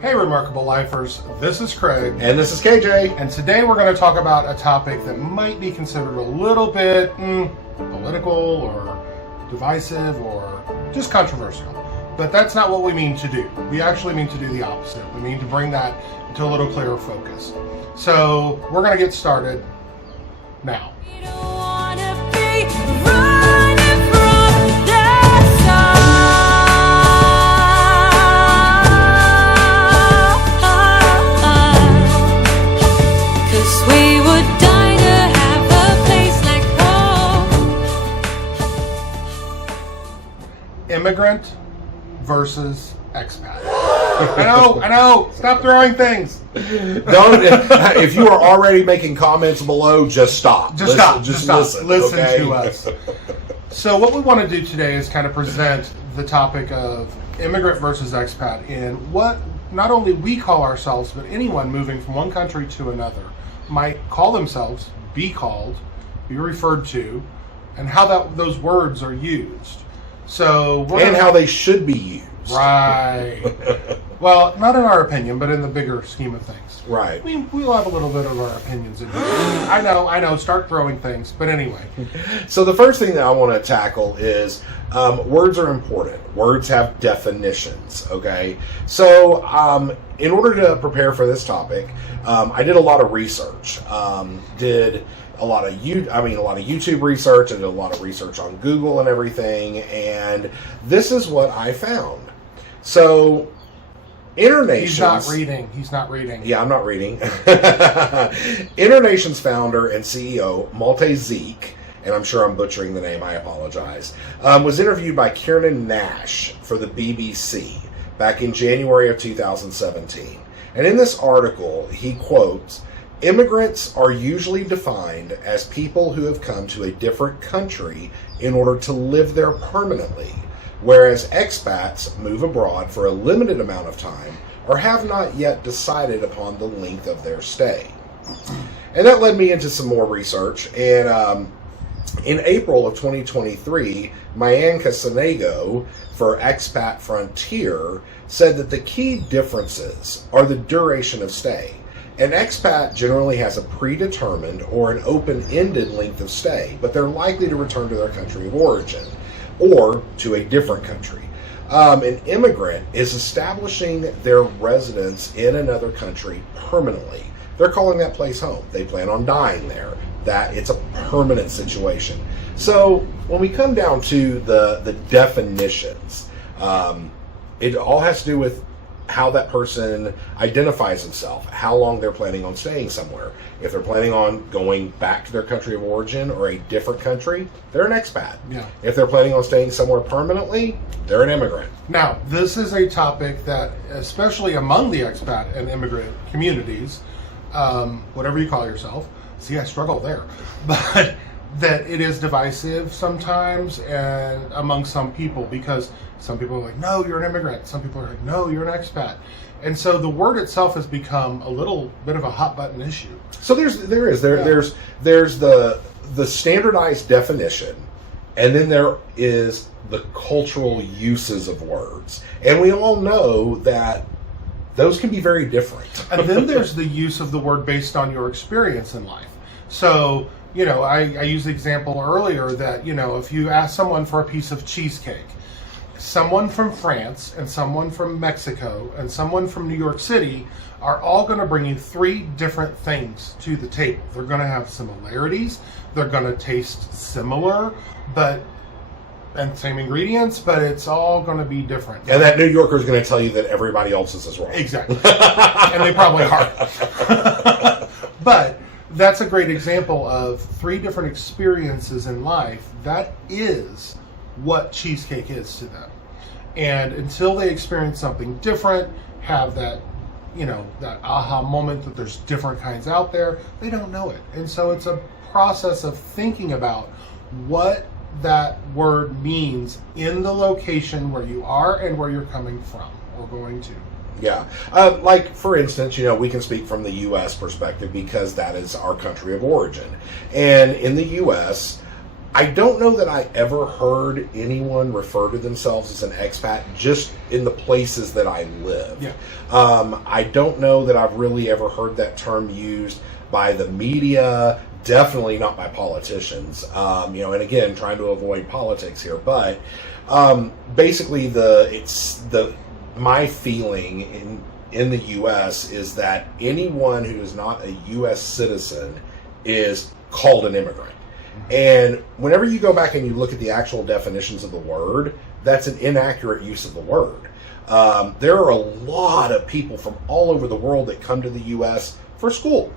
Hey Remarkable Lifers, this is Craig. And this is KJ. And today we're going to talk about a topic that might be considered a little bit political or divisive or just controversial. But that's not what we mean to do. We actually mean to do the opposite. We mean to bring that into a little clearer focus. So we're going to get started now. Immigrant versus expat. I know. Stop throwing things. Don't. If you are already making comments below, just stop. Just stop. Listen okay? to us. So what we want to do today is kind of present the topic of immigrant versus expat in what not only we call ourselves, but anyone moving from one country to another might call themselves, be called, be referred to, and how those words are used. So how they should be used. Right. Well, not in our opinion, but in the bigger scheme of things. Right. We'll have a little bit of our opinions in here. I know. Start throwing things. But anyway. So the first thing that I want to tackle is words are important. Words have definitions, okay? So in order to prepare for this topic, I did a lot of research. Did a lot of YouTube research and did a lot of research on Google and everything, and this is what I found. So, Internations... He's not reading. Yeah, I'm not reading. Internations founder and CEO Malte Zeke, and I'm sure I'm butchering the name, I apologize, was interviewed by Kieran Nash for the BBC back in January of 2017. And in this article, he quotes, "Immigrants are usually defined as people who have come to a different country in order to live there permanently, whereas expats move abroad for a limited amount of time or have not yet decided upon the length of their stay." And that led me into some more research. And in April of 2023, Mayan Casanego for Expat Frontier said that the key differences are the duration of stay. An expat generally has a predetermined or an open-ended length of stay, but they're likely to return to their country of origin or to a different country. An immigrant is establishing their residence in another country permanently. They're calling that place home. They plan on dying there. That it's a permanent situation. So when we come down to the definitions, it all has to do with how that person identifies himself, how long they're planning on staying somewhere. If they're planning on going back to their country of origin or a different country, they're an expat. Yeah. If they're planning on staying somewhere permanently, they're an immigrant. Now, this is a topic that, especially among the expat and immigrant communities, whatever you call yourself, see, I struggle there, but that it is divisive sometimes and among some people, because some people are like, no, you're an immigrant. Some people are like, no, you're an expat. And so the word itself has become a little bit of a hot button issue. So there's the standardized definition, and then there is the cultural uses of words. And we all know that those can be very different. And then there's the use of the word based on your experience in life. So, I used the example earlier that, if you ask someone for a piece of cheesecake, someone from France and someone from Mexico and someone from New York City are all going to bring you three different things to the table. They're going to have similarities. They're going to taste similar, and same ingredients, but it's all going to be different. And that New Yorker is going to tell you that everybody else's is wrong. Exactly. And they probably are. But that's a great example of three different experiences in life. That is what cheesecake is to them. And until they experience something different, have that, that aha moment that there's different kinds out there, they don't know it. And so it's a process of thinking about what that word means in the location where you are and where you're coming from or going to. Yeah. Like, for instance, we can speak from the U.S. perspective because that is our country of origin. And in the U.S., I don't know that I ever heard anyone refer to themselves as an expat just in the places that I live. Yeah. I don't know that I've really ever heard that term used by the media, definitely not by politicians. And again, trying to avoid politics here, but basically my feeling in the U.S. is that anyone who is not a U.S. citizen is called an immigrant. And whenever you go back and you look at the actual definitions of the word, that's an inaccurate use of the word. There are a lot of people from all over the world that come to the U.S. for school.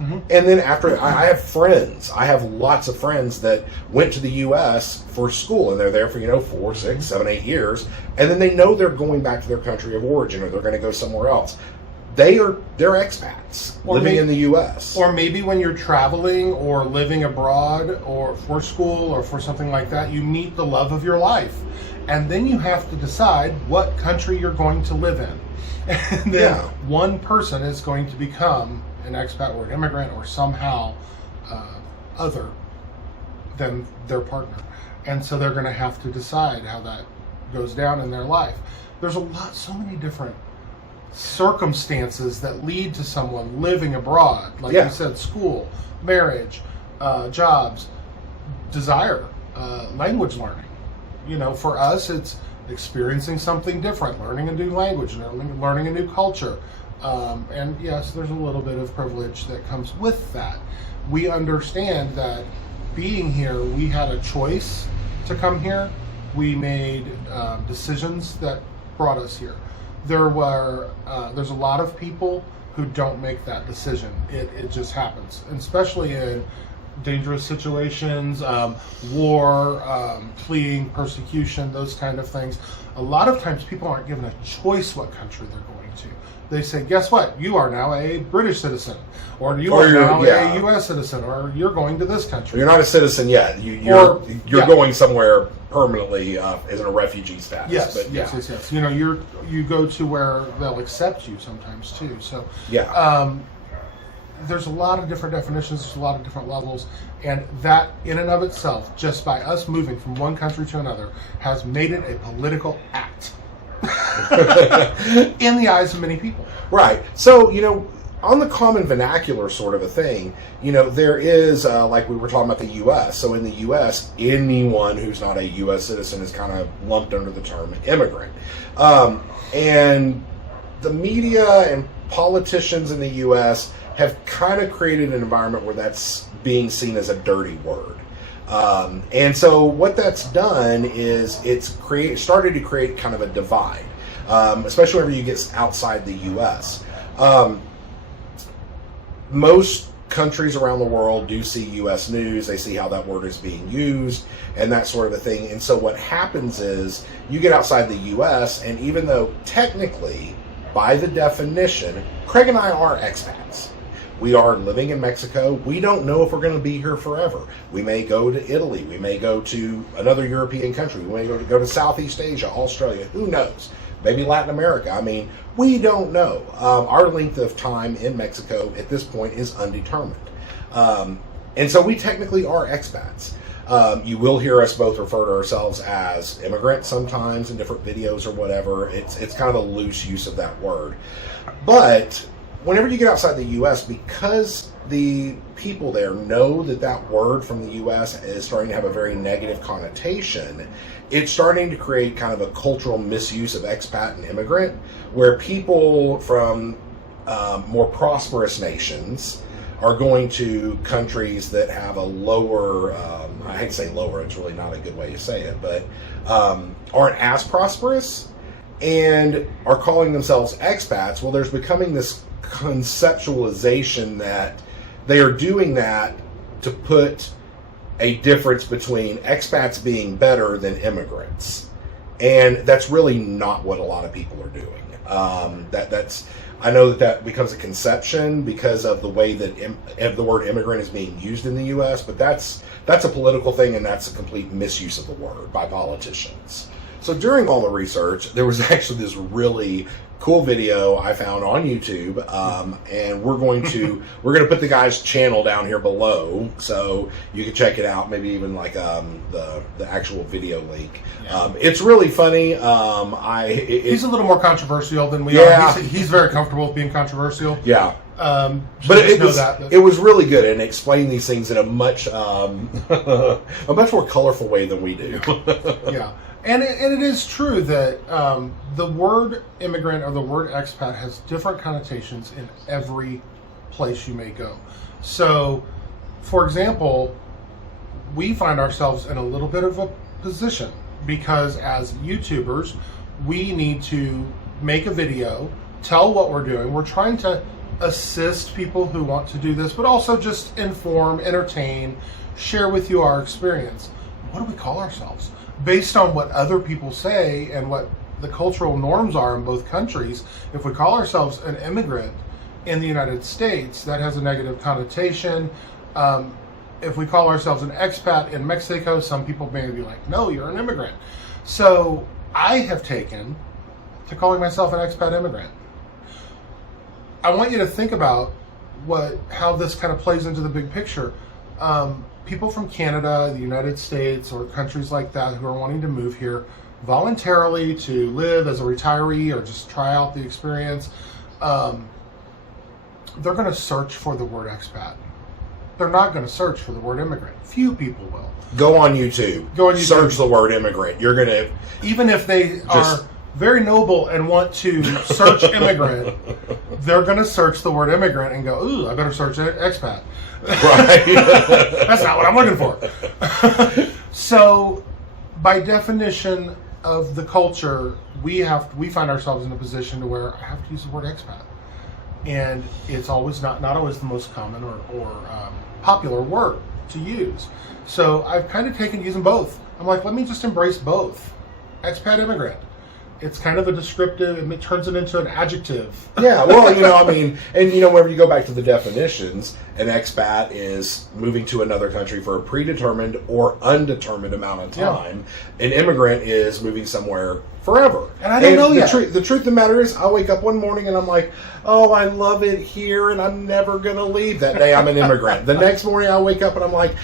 Mm-hmm. And then after, I have lots of friends that went to the U.S. for school, and they're there for, 4, 6, 7, 8 years, and then they know they're going back to their country of origin, or they're going to go somewhere else. They're expats living in the U.S. Or maybe when you're traveling or living abroad or for school or for something like that, you meet the love of your life. And then you have to decide what country you're going to live in. And then one person is going to become an expat or an immigrant or somehow other than their partner. And so they're going to have to decide how that goes down in their life. There's so many different circumstances that lead to someone living abroad, like you said, school, marriage, jobs, desire, language learning. For us, it's experiencing something different, learning a new language, learning a new culture. And yes, there's a little bit of privilege that comes with that. We understand that being here, we had a choice to come here. We made decisions that brought us here. There's a lot of people who don't make that decision. It just happens, and especially in dangerous situations, war, fleeing persecution, those kind of things. A lot of times people aren't given a choice what country they're going to. They say, guess what? You are now a British citizen, or you are now a U.S. citizen, or you're going to this country. You're not a citizen yet. You're going somewhere permanently as a refugee status. Yes, but yes. You go to where they'll accept you sometimes too. So there's a lot of different definitions. There's a lot of different levels, and that in and of itself, just by us moving from one country to another, has made it a political act. In the eyes of many people. Right. So, on the common vernacular sort of a thing, there is, like we were talking about the U.S. So in the U.S., anyone who's not a U.S. citizen is kind of lumped under the term immigrant. And the media and politicians in the U.S. have kind of created an environment where that's being seen as a dirty word. And so what that's done is it's started to create kind of a divide, especially whenever you get outside the U.S. Most countries around the world do see U.S. news. They see how that word is being used and that sort of a thing. And so what happens is you get outside the U.S., and even though technically, by the definition, Craig and I are expats. We are living in Mexico. We don't know if we're going to be here forever. We may go to Italy. We may go to another European country. We may go to Southeast Asia, Australia. Who knows? Maybe Latin America. I mean, we don't know. Our length of time in Mexico at this point is undetermined. And so we technically are expats. You will hear us both refer to ourselves as immigrants sometimes in different videos or whatever. It's kind of a loose use of that word. But whenever you get outside the U.S., because the people there know that word from the U.S. is starting to have a very negative connotation, it's starting to create kind of a cultural misuse of expat and immigrant, where people from more prosperous nations are going to countries that have a lower, I hate to say lower, it's really not a good way to say it, but aren't as prosperous and are calling themselves expats. Well, there's becoming this conceptualization that they are doing that to put a difference between expats being better than immigrants, and that's really not what a lot of people are doing. I know that becomes a conception because of the way that the word immigrant is being used in the U.S., but that's a political thing, and that's a complete misuse of the word by politicians. So during all the research, there was actually this really cool video I found on YouTube, and we're going to put the guy's channel down here below, so you can check it out. Maybe even like the actual video link. Yeah. It's really funny. He's a little more controversial than we Yeah. are. He's very comfortable with being controversial. Yeah. But it was really good and explained these things in a much a much more colorful way than we do. Yeah. And it is true that the word immigrant or the word expat has different connotations in every place you may go. So, for example, we find ourselves in a little bit of a position because as YouTubers, we need to make a video, tell what we're doing. We're trying to assist people who want to do this, but also just inform, entertain, share with you our experience. What do we call ourselves? Based on what other people say and what the cultural norms are in both countries, if we call ourselves an immigrant in the United States, that has a negative connotation. If we call ourselves an expat in Mexico, some people may be like, no, you're an immigrant. So I have taken to calling myself an expat immigrant. I want you to think about how this kind of plays into the big picture. People from Canada, the United States, or countries like that who are wanting to move here voluntarily to live as a retiree or just try out the experience, they're going to search for the word expat. They're not going to search for the word immigrant. Few people will. Go on YouTube. Search the word immigrant. You're going to... Even if they are very noble and want to search immigrant, they're going to search the word immigrant and go, ooh, I better search expat. Right. That's not what I'm looking for. So, by definition of the culture, we find ourselves in a position to where I have to use the word expat. And it's always not always the most common or popular word to use. So I've kind of taken using both. I'm like, let me just embrace both. Expat immigrant. It's kind of a descriptive, it turns it into an adjective. Yeah, well, whenever you go back to the definitions, an expat is moving to another country for a predetermined or undetermined amount of time. Yeah. An immigrant is moving somewhere forever. And I don't know yet. The truth of the matter is, I wake up one morning and I'm like, oh, I love it here and I'm never going to leave. That day I'm an immigrant. The next morning I wake up and I'm like,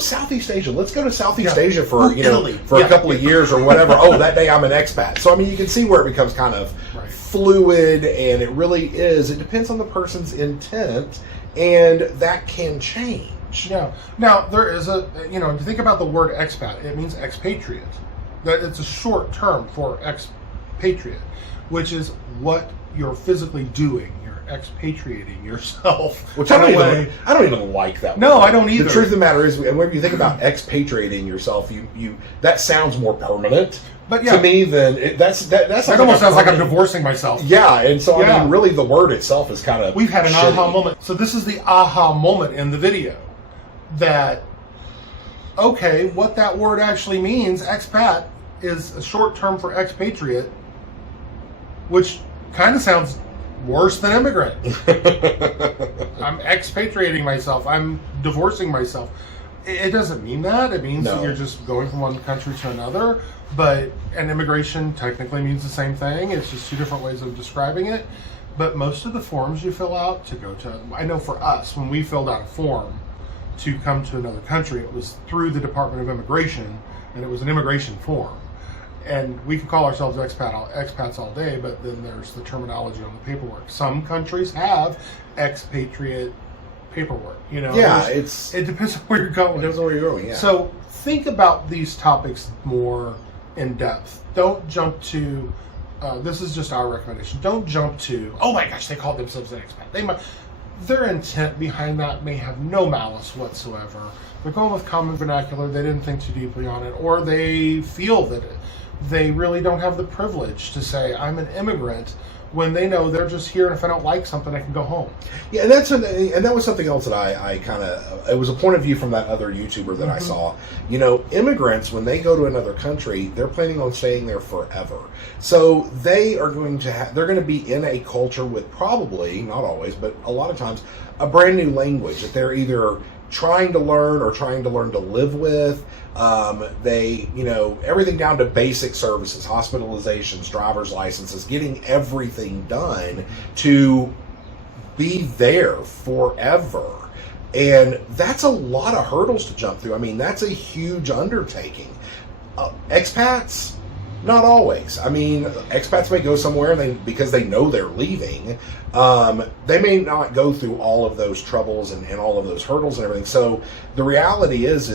Southeast Asia, let's go to Southeast Asia for, a couple of years or whatever. Oh, that day I'm an expat. So, you can see where it becomes kind of fluid, and it really is. It depends on the person's intent, and that can change. Yeah. Now, there is to think about the word expat, it means expatriate. That it's a short term for expatriate, which is what you're physically doing. You're expatriating yourself. Which I don't even like that word. No, I don't either. The truth of the matter is, whenever you think about expatriating yourself, you that sounds more permanent. But to me, then that almost sounds like I'm divorcing myself. Yeah, and so really, the word itself is kind of. We've had an aha moment. So this is the aha moment in the video. That okay, what that word actually means, expat, is a short term for expatriate, which kind of sounds worse than immigrant. I'm expatriating myself. I'm divorcing myself. It doesn't mean that. It means that you're just going from one country to another. And immigration technically means the same thing. It's just two different ways of describing it. But most of the forms you fill out to go to, I know for us, when we filled out a form to come to another country, it was through the Department of Immigration, and it was an immigration form. And we can call ourselves expats all day, but then there's the terminology on the paperwork. Some countries have expatriate paperwork. It depends on where you're going. It depends on where you're going. Yeah. So think about these topics more in depth. Don't jump to. This is just our recommendation. Don't jump to. Oh my gosh, they call themselves an expat. Their intent behind that may have no malice whatsoever. They're going with common vernacular. They didn't think too deeply on it, or they feel that they really don't have the privilege to say I'm an immigrant when they know they're just here, and if I don't like something, I can go home. Yeah, and that was something else that I kind of, it was a point of view from that other YouTuber that I saw. Immigrants, when they go to another country, they're planning on staying there forever. So they're going to be in a culture with probably, not always, but a lot of times, a brand new language that they're either trying to learn or trying to learn to live with. They, everything down to basic services, hospitalizations, driver's licenses, getting everything done to be there forever. And that's a lot of hurdles to jump through. I mean, that's a huge undertaking. Expats, not always. I mean, expats may go somewhere because they know they're leaving. They may not go through all of those troubles and all of those hurdles and everything. So the reality is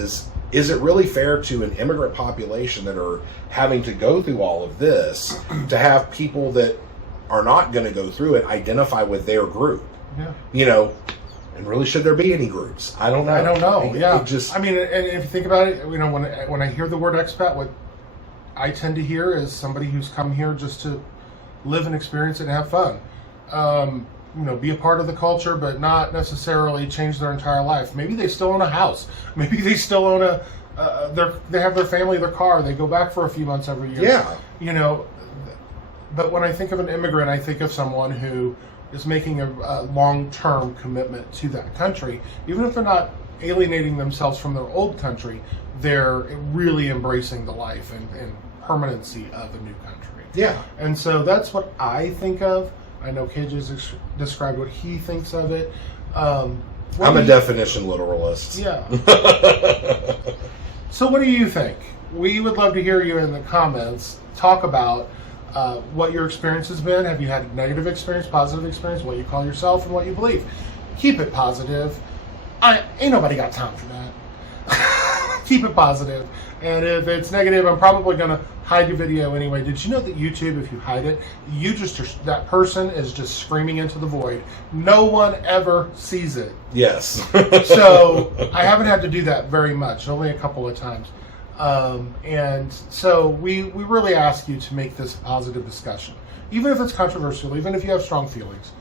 it really fair to an immigrant population that are having to go through all of this to have people that are not going to go through it identify with their group? Yeah. And really, should there be any groups? I don't know. I don't know. Yeah. I mean, and if you think about it, when I hear the word expat, what I tend to hear is somebody who's come here just to live and experience it and have fun. Be a part of the culture, but not necessarily change their entire life. Maybe they still own a house. Maybe they still own they have their family, their car. They go back for a few months every year. Yeah. But when I think of an immigrant, I think of someone who is making a long-term commitment to that country. Even if they're not alienating themselves from their old country, they're really embracing the life and permanency of a new country. Yeah. And so that's what I think of. I know KJ has described what he thinks of it. I'm a definition literalist. Yeah. So what do you think? We would love to hear you in the comments. Talk about what your experience has been. Have you had a negative experience, positive experience, what you call yourself, and what you believe? Keep it positive. Ain't nobody got time for that. Keep it positive. And if it's negative, I'm probably going to hide your video anyway. Did you know that YouTube, if you hide it, that person is just screaming into the void. No one ever sees it. Yes. So I haven't had to do that very much, only a couple of times. And so we really ask you to make this a positive discussion. Even if it's controversial, even if you have strong feelings,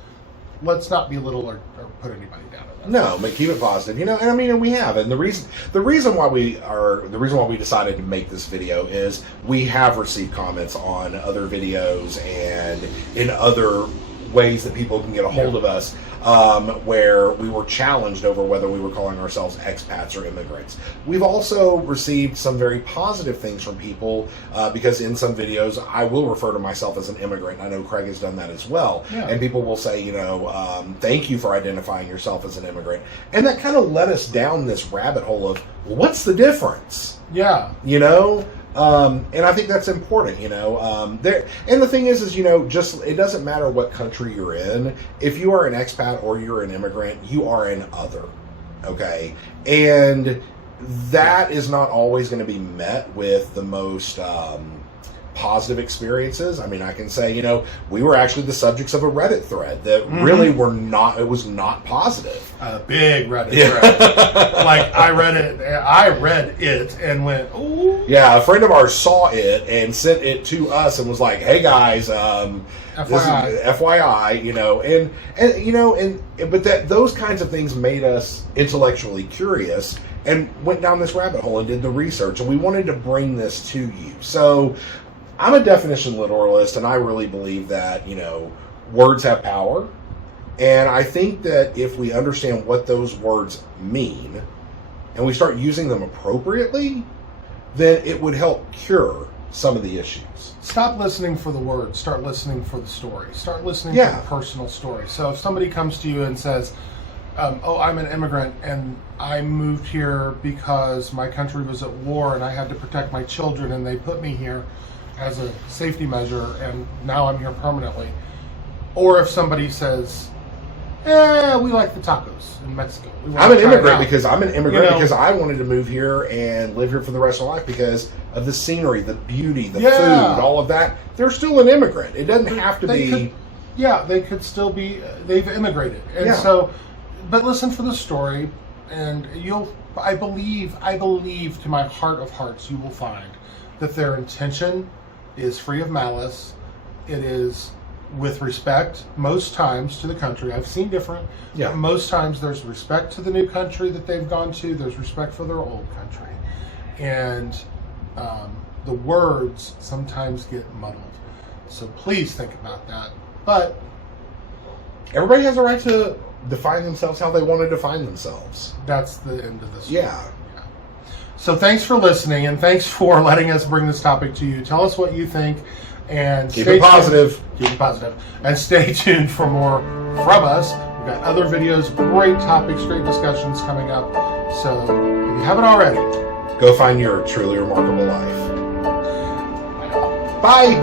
let's not belittle or put anybody down. No, but keep it positive, and we have. And the reason why we decided to make this video is we have received comments on other videos and in other ways that people can get a hold of us, where we were challenged over whether we were calling ourselves expats or immigrants. We've also received some very positive things from people, because in some videos I will refer to myself as an immigrant. I know Craig has done that as well. Yeah. And people will say, thank you for identifying yourself as an immigrant. And that kind of led us down this rabbit hole of, what's the difference? Yeah. And I think that's important, and the thing is, just, it doesn't matter what country you're in. If you are an expat or you're an immigrant, you are an other, okay? And that is not always going to be met with the most positive experiences. I mean, I can say, we were actually the subjects of a Reddit thread that really it was not positive. A big Reddit thread. Like, I read it and went, ooh. Yeah, a friend of ours saw it and sent it to us and was like, hey guys, FYI, but those kinds of things made us intellectually curious and went down this rabbit hole and did the research, and we wanted to bring this to you. So I'm a definition literalist, and I really believe that, words have power. And I think that if we understand what those words mean and we start using them appropriately, then it would help cure some of the issues. Stop listening for the words. Start listening for the story. Start listening to the personal story. So if somebody comes to you and says, I'm an immigrant and I moved here because my country was at war and I had to protect my children and they put me here as a safety measure and now I'm here permanently. Or if somebody says, we like the tacos in Mexico. I'm an immigrant because because I wanted to move here and live here for the rest of my life because of the scenery, the beauty, the food, all of that. They're still an immigrant. It doesn't have to be. They could still be. They've immigrated, and so. But listen for the story, and I believe to my heart of hearts, you will find that their intention is free of malice. It is with respect, most times, to the country. I've seen different. Yeah. Most times there's respect to the new country that they've gone to. There's respect for their old country. And the words sometimes get muddled. So please think about that. But everybody has a right to define themselves how they want to define themselves. That's the end of the story. Yeah. So thanks for listening, and thanks for letting us bring this topic to you. Tell us what you think, and Keep it positive. Keep it positive, and stay tuned for more from us. We've got other videos, great topics, great discussions coming up. So if you haven't already, go find your truly remarkable life. Bye.